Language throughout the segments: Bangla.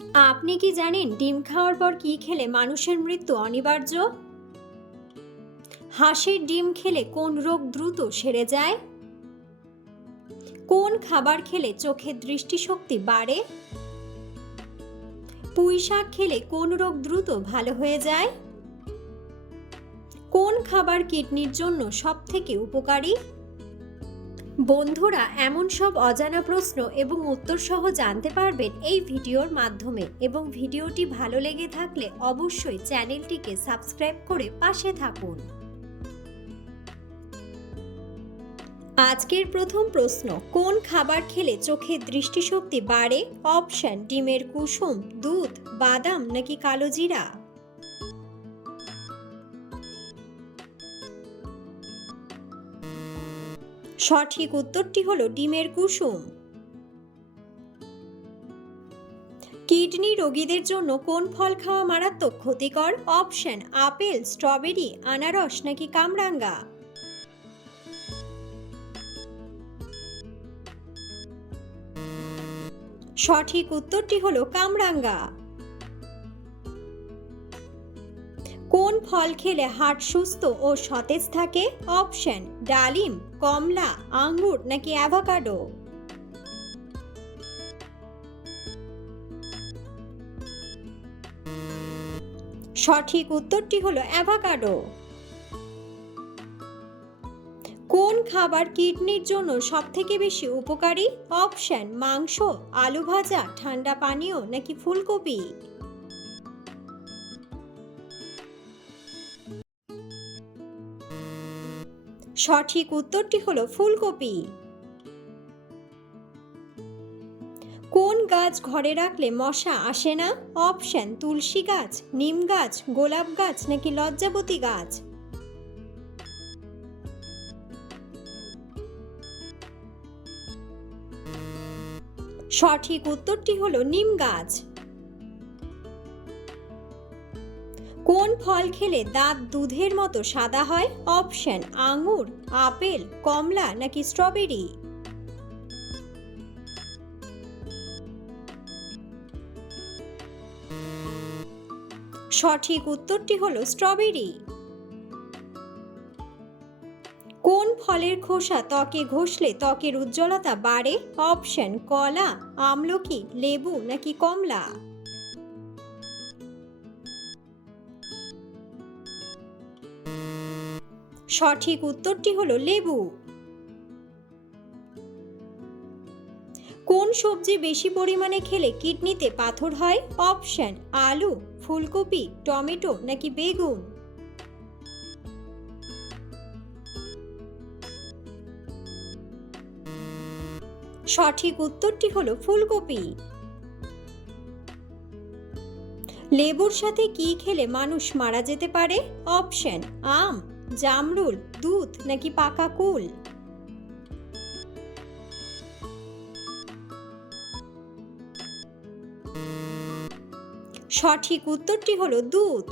আপনি কি জানেন ডিম খাওয়ার পর কি খেলে মানুষের মৃত্যু অনিবার্য? হাঁসের ডিম খেলে কোন রোগ দ্রুত সেরে যায়? কোন খাবার খেলে চোখের দৃষ্টিশক্তি বাড়ে? পুঁই শাক খেলে কোন রোগ দ্রুত ভালো হয়ে যায়? কোন খাবার কিডনির জন্য সবথেকে উপকারী? বন্ধুরা, এমন সব অজানা প্রশ্ন এবং উত্তর সহ জানতে পারবেন এই ভিডিওর মাধ্যমে, এবং ভিডিওটি ভালো লেগে থাকলে অবশ্যই চ্যানেলটিকে সাবস্ক্রাইব করে পাশে থাকুন। আজকের প্রথম প্রশ্ন, কোন খাবার খেলে চোখের দৃষ্টিশক্তি বাড়ে? অপশন: ডিমের কুসুম, দুধ, বাদাম নাকি কালো জিরা? সঠিক উত্তরটি হলো ডিমের কুসুম। কিডনি রোগীদের জন্য কোন ফল খাওয়া মারাত্মক ক্ষতিকর? অপশন: আপেল, স্ট্রবেরি, আনারস নাকি কামরাঙ্গা? সঠিক উত্তরটি হলো কামরাঙ্গা। কোন ফল খেলে হার্ট সুস্থ ও সতেজ থাকে? অপশন: ডালিম, কমলা, আঙ্গুর নাকি অ্যাভোকাডো? সঠিক উত্তরটি হলো অ্যাভোকাডো। কোন খাবার কিডনির জন্য সবথেকে বেশি উপকারী? অপশন: মাংস, আলু ভাজা, ঠান্ডা পানীয় নাকি ফুলকপি? সঠিক উত্তরটি হলো ফুলকপি। কোন গাছ ঘরে রাখলে মশা আসে না? অপশন: তুলসী গাছ, নিম গাছ, গোলাপ গাছ নাকি লজ্জাবতী গাছ? সঠিক উত্তরটি হলো নিম গাছ। কোন ফল খেলে দাঁত দুধের মতো সাদা হয়? অপশন: আঙ্গুর, আপেল, কমলা নাকি স্ট্রবেরি? সঠিক উত্তরটি হলো স্ট্রবেরি। কোন ফলের খোসা ত্বকে ঘষলে ত্বকের উজ্জ্বলতা বাড়ে? অপশন: কলা, আমলকি, লেবু নাকি কমলা? সঠিক উত্তরটি হলো লেবু। কোন সবজি বেশি পরিমাণে খেলে কিডনিতে পাথর হয়? অপশন: আলু, ফুলকপি, টমেটো নাকি বেগুন? সঠিক উত্তরটি হলো ফুলকপি। লেবুর সাথে কি খেলে মানুষ মারা যেতে পারে? অপশন: আম, জামরুল, দুধ নাকি পাকা কুল? সঠিক উত্তরটি হলো দুধ।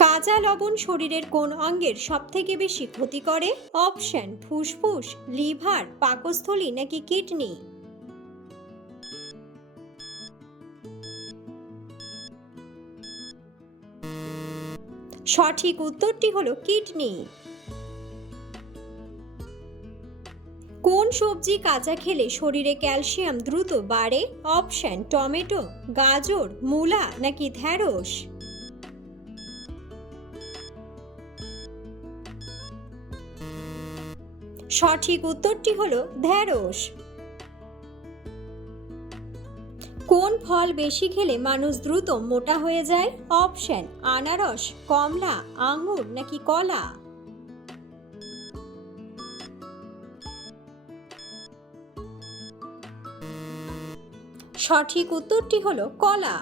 কাঁচা লবণ শরীরের কোন অঙ্গের সবথেকে বেশি ক্ষতি করে? অপশন: ফুসফুস, লিভার, পাকস্থলী নাকি কিডনি? সঠিক উত্তরটি হলো কিডনি। কোন সবজি কাঁচা খেলে শরীরে ক্যালসিয়াম দ্রুত বাড়ে? অপশন: টমেটো, গাজর, মূলা নাকি ঢ্যাঁড়স? সঠিক উত্তরটি হলো ঢ্যাঁড়স। কোন ফল বেশি খেলে মানুষ দ্রুত মোটা হয়ে যায়? অপশন: আনারস, কমলা, আঙ্গুর নাকি কলা? সঠিক উত্তরটি হলো কলা।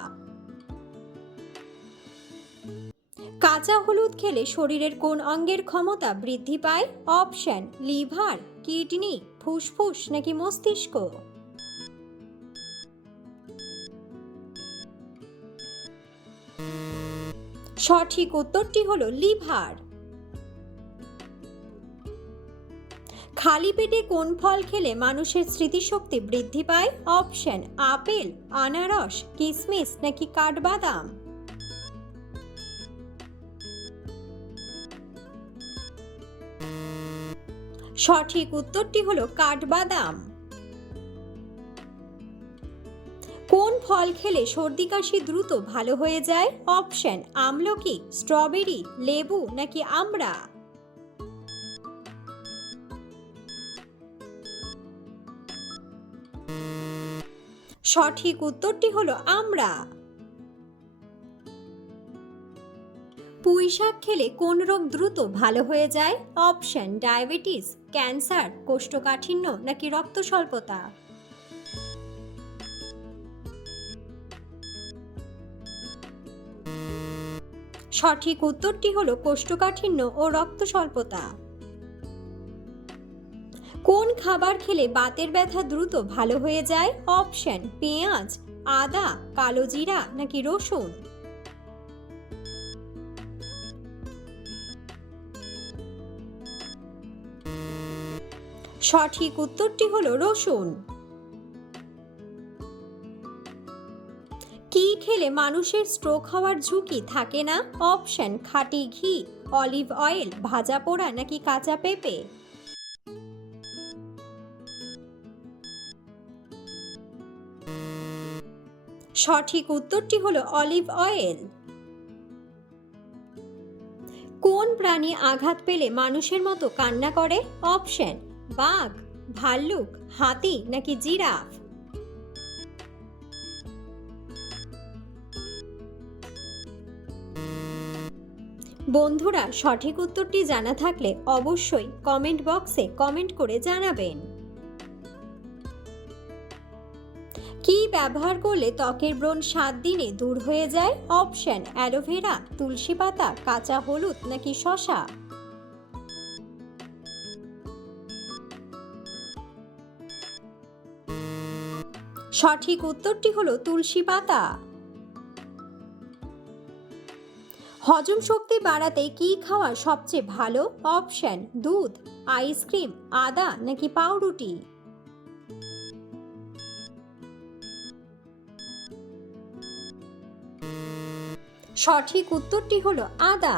কাঁচা হলুদ খেলে শরীরের কোন অঙ্গের ক্ষমতা বৃদ্ধি পায়? অপশন: লিভার, কিডনি, ফুসফুস নাকি মস্তিষ্ক? সঠিক উত্তরটি হলো লিভার। খালি পেটে কোন ফল খেলে মানুষের স্মৃতিশক্তি বৃদ্ধি পায়? অপশন আপেল, আনারস, কিশমিশ নাকি কাঠবাদাম। সঠিক উত্তরটি হলো কাঠবাদাম। কোন ফল খেলে সর্দি কাশি দ্রুত ভালো হয়ে যায়? অপশন আমলকি, স্ট্রবেরি, লেবু নাকি আমড়া। সঠিক উত্তরটি হলো আমড়া। পুঁই শাক খেলে কোন রোগ দ্রুত ভালো হয়ে যায়? অপশন ডায়াবেটিস, ক্যান্সার, কোষ্ঠকাঠিন্য নাকি রক্ত স্বল্পতা। সঠিক উত্তরটি হলো কোষ্ঠকাঠিন্য ও রক্ত স্বল্পতা। কোন খাবার খেলে বাতের ব্যথা দ্রুত ভালো হয়ে যায়? অপশন পেঁয়াজ, আদা, কালো জিরা নাকি রসুন। সঠিক উত্তরটি হলো রসুন। কি খেলে মানুষের স্ট্রোক হওয়ার ঝুঁকি থাকে না? অপশন খাঁটি ঘি, অলিভ অয়েল, ভাজা পোড়া নাকি কাঁচা পেঁপে। সঠিক উত্তরটি হলো অলিভ অয়েল। কোন প্রাণী আঘাত পেলে মানুষের মতো কান্না করে? অপশন বাঘ, ভাল্লুক, হাতি নাকি জিরাফ। বন্ধুরা, সঠিক উত্তরটি জানা থাকলে অবশ্যই কমেন্ট বক্সে কমেন্ট করে জানাবেন। কি ব্যবহার করলে ত্বকের ব্রণ 7 দিনে দূর হয়ে যায়? অপশন অ্যালোভেরা, তুলসী পাতা, কাঁচা হলুদ নাকি শসা। সঠিক উত্তরটি হলো তুলসী পাতা। হজম শক্তি বাড়াতে কি খাওয়া সবচেয়ে ভালো? অপশন দুধ, আইসক্রিম, আদা নাকি পাউরুটি। সঠিক উত্তরটি হলো আদা।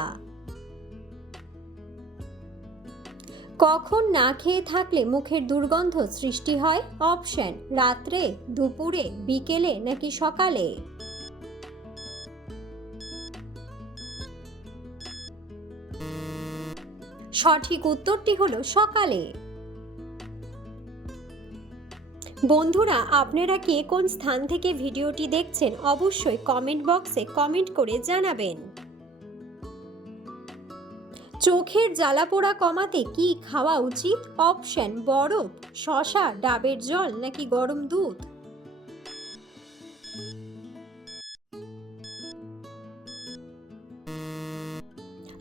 কখন না খেয়ে থাকলে মুখের দুর্গন্ধ সৃষ্টি হয়? অপশন রাত্রে, দুপুরে, বিকেলে নাকি সকালে। সঠিক উত্তরটি হলো সকালে। বন্ধুরা, আপনারা কে কোন স্থান থেকে ভিডিওটি দেখছেন অবশ্যই কমেন্ট বক্সে কমেন্ট করে জানাবেন। চোখের জ্বালাপোড়া কমাতে কি খাওয়া উচিত? অপশন বরফ, শসা, ডাবের জল নাকি গরম দুধ।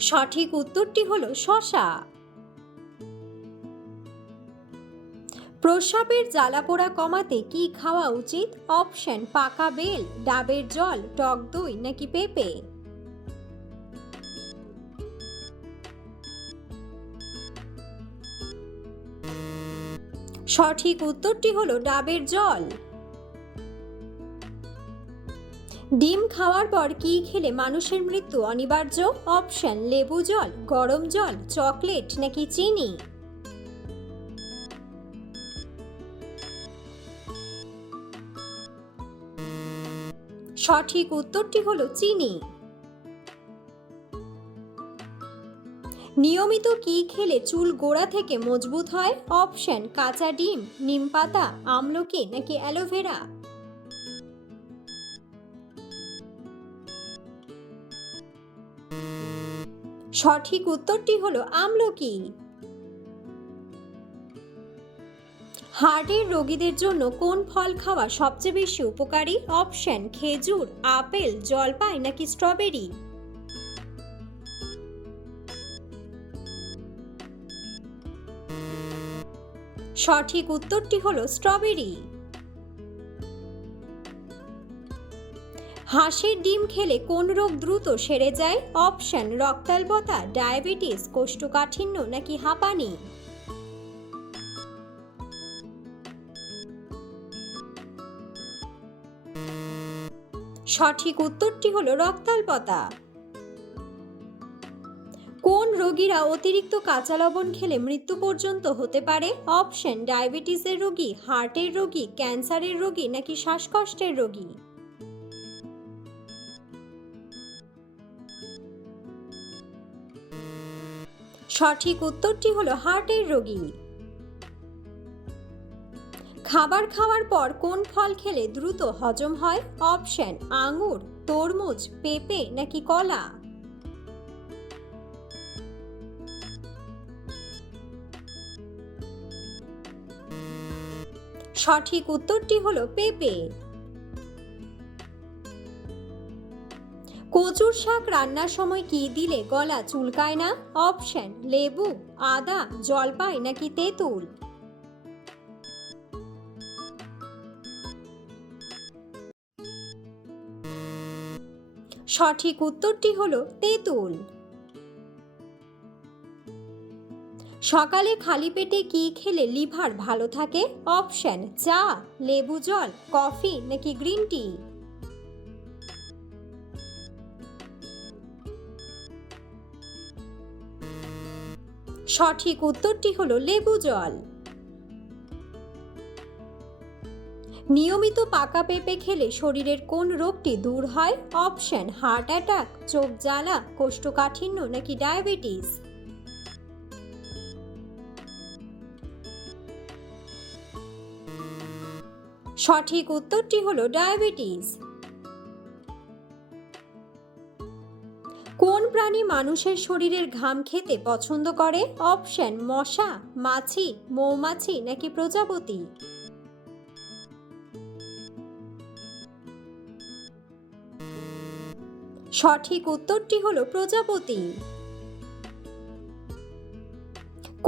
সঠিক উত্তরটি হলো শসা। প্রস্রাবের জ্বালাপোড়া কমাতে কি খাওয়া উচিত? অপশন পাকা বেল, ডাবের জল, টক দই নাকি পেঁপে। সঠিক উত্তরটি হলো ডাবের জল। ডিম খাওয়ার পর কি খেলে মানুষের মৃত্যু অনিবার্য? অপশন লেবু জল, গরম জল, চকলেট নাকি চিনি। সঠিক উত্তরটি হলো চিনি। নিয়মিত কি খেলে চুল গোড়া থেকে মজবুত হয়? অপশন কাঁচা ডিম, নিমপাতা, আমলকি নাকি অ্যালোভেরা। সঠিক উত্তরটি হলো আমলকি। হার্টের রোগীদের জন্য কোন ফল খাওয়া সবচেয়ে বেশি উপকারী? অপশন খেজুর, আপেল, জলপাই নাকি স্ট্রবেরি। সঠিক উত্তরটি হলো স্ট্রবেরি। হাঁসের ডিম খেলে কোন রোগ দ্রুত সেরে যায়? অপশন রক্তাল্পতা, ডায়াবেটিস, কোষ্ঠকাঠিন্য নাকি হাঁপানি। সঠিক উত্তরটি হলো রক্তাল্পতা। কোন রোগীরা অতিরিক্ত কাঁচা লবণ খেলে মৃত্যু পর্যন্ত হতে পারে? অপশন: ডায়াবেটিসের রোগী, হার্টের রোগী, ক্যান্সারের রোগী নাকি শ্বাসকষ্টের রোগী। সঠিক উত্তরটি হলো হার্টের রোগী। খাবার খাওয়ার পর কোন ফল খেলে দ্রুত হজম হয়? অপশন: আঙুর, তরমুজ, পেঁপে নাকি কলা। সঠিক উত্তরটি হলো পেঁপে। কচুর শাক রান্নার সময় কি দিলে গলা চুলকায় না? অপশন: লেবু, আদা, জলপাই নাকি তেঁতুল। সঠিক উত্তরটি হলো তেঁতুল। সকালে খালি পেটে কি খেলে লিভার ভালো থাকে? অপশন: চা, লেবু জল, কফি নাকি গ্রিন টি। সঠিক উত্তরটি হলো লেবু জল। নিয়মিত পাকা পেঁপে খেলে শরীরের কোন রোগটি দূর হয়? অপশন: হার্ট অ্যাটাক, চোখ জ্বালা, কোষ্ঠকাঠিন্য নাকি ডায়াবেটিস। সঠিক উত্তরটি হলো ডায়াবেটিস। কোন প্রাণী মানুষের শরীরের ঘাম খেতে পছন্দ করে? অপশন: মশা, মাছি, মৌমাছি নাকি প্রজাপতি। সঠিক উত্তরটি হলো প্রজাপতি।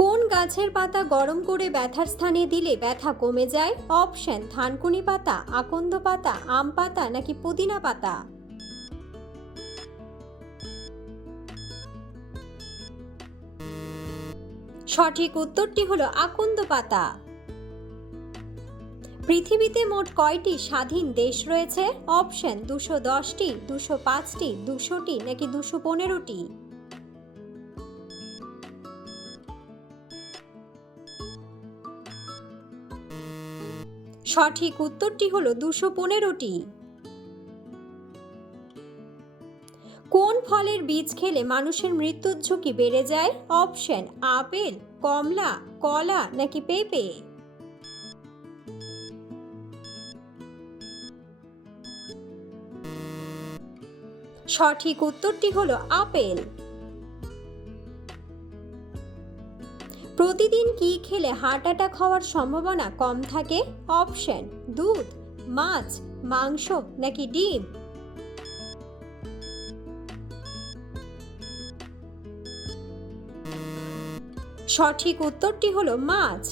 কোন গাছের পাতা গরম করে ব্যথার স্থানে দিলে ব্যথা কমে যায়? অপশন: থানকুনি পাতা, আকন্দ পাতা, আম পাতা নাকি পুদিনা পাতা। সঠিক উত্তরটি হলো আকন্দ পাতা। পৃথিবীতে মোট কয়টি স্বাধীন দেশ রয়েছে? অপশন: 210টি, 205টি, 200টি নাকি 215টি। সঠিক উত্তরটি হলো 215টি। কোন ফলের বীজ খেলে মানুষের মৃত্যুর ঝুঁকি বেড়ে যায়? অপশন: আপেল, কমলা, কলা নাকি পেঁপে। সঠিক উত্তরটি হলো আপেল। প্রতিদিন কি খেলে হার্ট অ্যাটাক হওয়ার সম্ভাবনা কম থাকে? অপশন: দুধ, মাছ, মাংস নাকি ডিম। সঠিক উত্তরটি হলো মাছ।